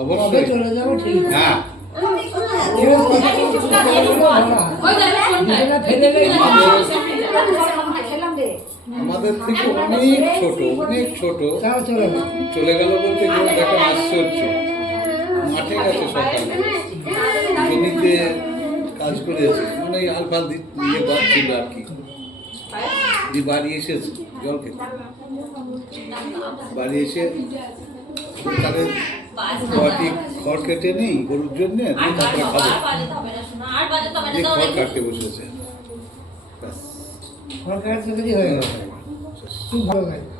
অবশ্যই। চলে যাব ঠিক আমাদের থেকে অনেক ছোট অনেক ছোট। চলে গেল বলতে গেলে দেখো আশ্চর্য। মাঠে গেছে সকালে। জমিতে কাজ করেছে মানে আলফা দিয়ে বাড়ছিল আর কি। দিয়ে বাড়ি এসেছে জল খেতে। বাড়ি এসে তাহলে কটি খড় কেটে নেই গরুর জন্যে? তারপরে খাব। দিয়ে খড় কাটতে বসেছে। খড় কাটতে হয়ে গেল। খুব ভালো লাগে।